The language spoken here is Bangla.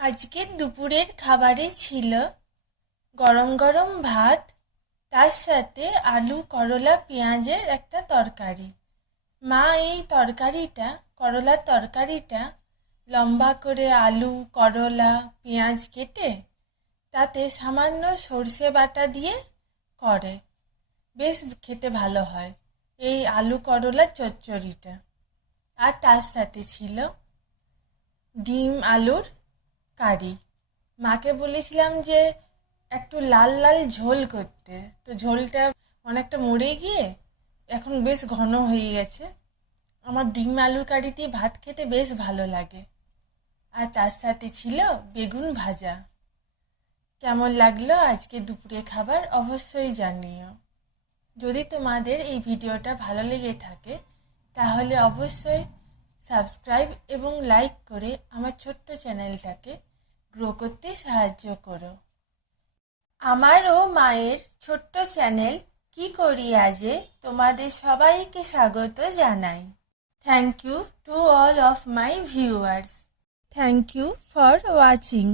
আজকে দুপুরের খাবারে ছিল গরম গরম ভাত, তার সাথে আলু করলা পেঁয়াজের একটা তরকারি। মা এই তরকারিটা, করলার তরকারিটা লম্বা করে আলু করলা পেঁয়াজ কেটে তাতে সামান্য সর্ষে বাটা দিয়ে করে। বেশ খেতে ভালো হয় এই আলু করলার চচ্চড়িটা। আর তার সাথে ছিল ডিম আলুর কারি। মাকে বলেছিলাম যে একটু লাল লাল ঝোল করতে, তো ঝোলটা অনেকটা মরে গিয়ে এখন বেশ ঘন হয়ে গেছে। আমার ডিম আলুর কারি দিয়ে ভাত খেতে বেশ ভালো লাগে। আর তার সাথে ছিল বেগুন ভাজা। কেমন লাগলো আজকে দুপুরে খাবার অবশ্যই জানিও। যদি তোমাদের এই ভিডিওটা ভালো লেগে থাকে তাহলে অবশ্যই সাবস্ক্রাইব এবং লাইক করে আমার ছোট্ট চ্যানেলটাকে গ্রো করতে সাহায্য করো। আমারও মায়ের ছোট্ট চ্যানেল কি করি আজে তোমাদের সবাইকে স্বাগত জানাই। Thank you to all of my viewers. Thank you for watching.